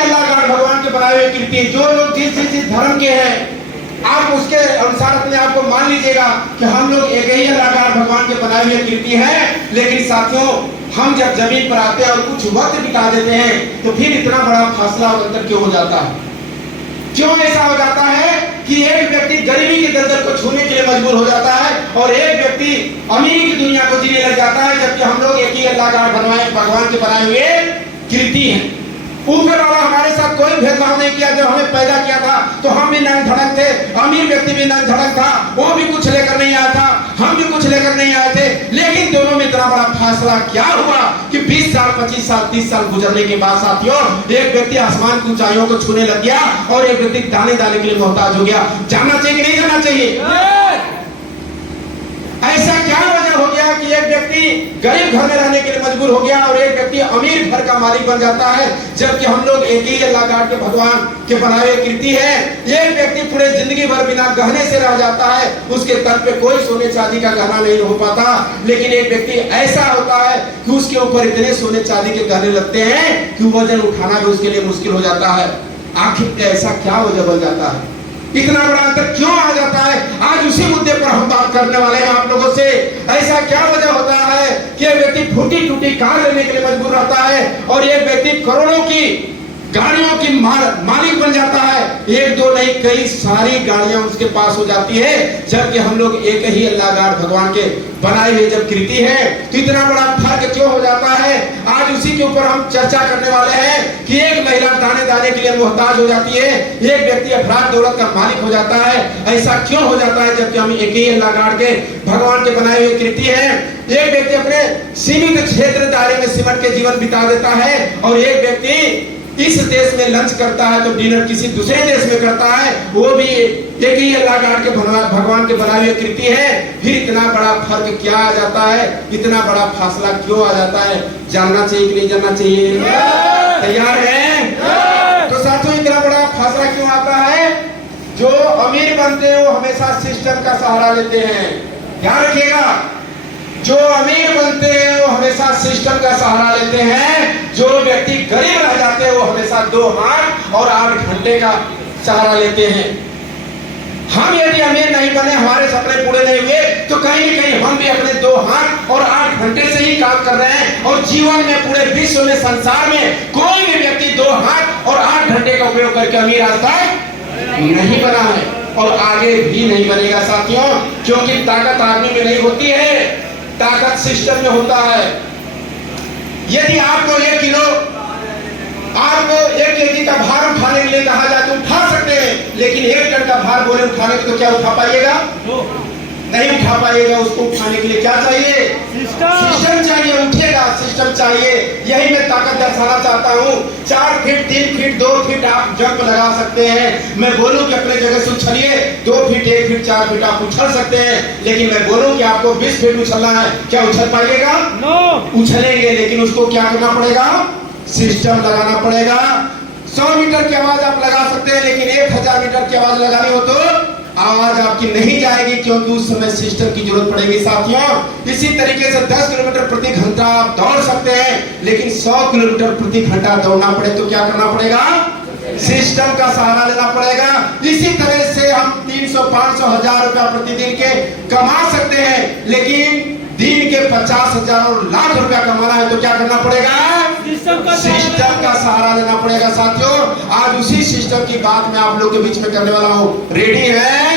अल्लाह God भगवान के बनाए हुए कृति। जो लोग जिस धर्म के हैं आप उसके अनुसार अपने आप को मान लीजिएगा कि हम लोग एक ही अल्लाह गॉड भगवान के बनाए हुए कृति हैं। लेकिन साथियों, हम जब जमीन पर आते हैं और कुछ वक्त बिता देते हैं तो फिर इतना बड़ा फासला और अंतर क्यों हो जाता है? क्यों ऐसा हो जाता है कि एक व्यक्ति गरीबी के दलदल को छूने के लिए मजबूर हो जाता है और एक व्यक्ति अमीरी की दुनिया को जीने लग जाता है, जबकि हम लोग एक ही अल्लाह गॉड भगवान के बनाए हुए कृति हैं। ऊपर वाला हमारे साथ कोई भेदभाव नहीं किया। जब हमें पैदा किया था तो हम भी नंग धड़क थे, अमीर व्यक्ति भी नंग धड़क था, वो भी कुछ लेकर नहीं आया था, हम भी कुछ लेकर नहीं आए थे। लेकिन दोनों में इतना बड़ा फासला क्या हुआ कि 20 साल 25 साल 30 साल गुजरने के बाद साथियों, एक व्यक्ति आसमान की ऊंचाइयों को छूने लग गया और एक व्यक्ति दाने दाने के लिए मोहताज हो गया। जानना चाहिए कि नहीं जानना चाहिए? ऐसा क्या वजह हो गया कि एक व्यक्ति गरीब घर में रहने के लिए मजबूर हो गया और एक व्यक्ति अमीर घर का मालिक बन जाता है, जबकि हम लोग एक ही अल्लाह गॉड के भगवान के बनाए हुए कृति है। एक व्यक्ति पूरे जिंदगी भर बिना गहने से रह जाता है, उसके तन पे कोई सोने चांदी का गहना नहीं हो पाता। लेकिन एक व्यक्ति ऐसा होता है कि उसके ऊपर इतने सोने चांदी के गहने लगते हैं कि वजन उठाना भी उसके लिए मुश्किल हो जाता है। आखिर ऐसा क्या वजह बन जाता है? इतना बड़ा अंतर क्यों आ जाता है? आज उसी मुद्दे पर हम बात करने वाले हैं आप लोगों से। ऐसा क्या वजह होता है कि एक व्यक्ति फूटी टूटी कार लेने के लिए मजबूर रहता है और एक व्यक्ति करोड़ों की गाड़ियों की मालिक बन जाता है? एक दो नहीं, कई सारी गाड़ियां उसके पास हो जाती है, जबकि हम लोग एक ही अल्लाह गॉड भगवान के बनाए हुए जब कृति है तो इतना बड़ा फर्क क्यों हो जाता है? आज उसी के ऊपर हम चर्चा करने वाले हैं कि एक महिला दाने दाने के लिए मोहताज हो जाती है, एक व्यक्ति अफराद दौलत का मालिक हो जाता है। ऐसा क्यों हो जाता है जबकि हम एक ही अल्लाह गॉड के भगवान के बनाए हुए कृति है? एक व्यक्ति अपने सीमित क्षेत्र दायरे में सिमट के जीवन बिता देता है और एक व्यक्ति इस देश में लंच करता है तो डिनर किसी दूसरे देश में करता है, वो भी एक ही अल्लाह गॉड के भगवान के बनाए हुए कृति है। फिर इतना बड़ा फर्क क्या आ जाता है? इतना बड़ा फासला क्यों आ जाता है? जानना चाहिए कि नहीं जानना चाहिए? तैयार है? तो साथियों, इतना बड़ा फासला क्यों आता है? जो अमीर बनते हैं वो हमेशा सिस्टम का सहारा लेते हैं। ध्यान रखिएगा, जो अमीर बनते हैं वो हमेशा सिस्टम का सहारा लेते हैं। जो व्यक्ति गरीब रह जाते हैं वो हमेशा 2 हाथ और 8 घंटे का सहारा लेते हैं। हम यदि अमीर नहीं बने, हमारे सपने पूरे नहीं हुए, तो कहीं न कहीं हम भी अपने 2 हाथ और 8 घंटे से ही काम कर रहे हैं। और जीवन में, पूरे विश्व में, संसार में कोई भी व्यक्ति 2 हाथ और 8 घंटे का उपयोग करके अमीर आज तक नहीं बना है और आगे भी नहीं बनेगा साथियों। क्योंकि ताकत आदमी में नहीं होती है, ताकत सिस्टम में होता है। यदि आपको 1 किलो, आपको 1 केजी का भार उठाने के लिए कहा जाए तो उठा सकते हैं, लेकिन 1 टन का भार बोले उठाने को तो क्या उठा पाइएगा? नहीं उठा पाइएगा। उसको उठाने के लिए क्या चाहिए? सिस्टम चाहिए। उठेगा, सिस्टम चाहिए। यही मैं ताकत दर्शाना चाहता हूँ। 4 फीट 3 फीट 2 फीट आप जंप लगा सकते हैं। मैं बोलूं कि अपने जगह से उछलिए, 2 फीट 1 फीट 4 फीट आप उछल सकते हैं। लेकिन मैं बोलूं कि आपको 20 फीट उछलना है, क्या उछल पाइएगा? उछलेंगे, लेकिन उसको क्या करना पड़ेगा? सिस्टम लगाना पड़ेगा। 100 मीटर की आवाज आप लगा सकते हैं, लेकिन 1000 मीटर की आवाज लगानी हो तो आवाज आपकी नहीं जाएगी, क्योंकि उस समय सिस्टम की जरूरत पड़ेगी साथियों। इसी तरीके से 10 किलोमीटर प्रति घंटा आप दौड़ सकते हैं, लेकिन 100 किलोमीटर प्रति घंटा दौड़ना पड़े तो क्या करना पड़ेगा? सिस्टम का सहारा लेना पड़ेगा। इसी तरह से हम 300 500 1000 रुपया प्रतिदिन के कमा सकते हैं, लेकिन दिन के 50,000 और लाख रुपया कमाना है तो क्या करना पड़ेगा? सिस्टम का सहारा लेना पड़ेगा साथियों। आज उसी सिस्टम की बात मैं आप लोग के बीच में करने वाला हूँ। रेडी है?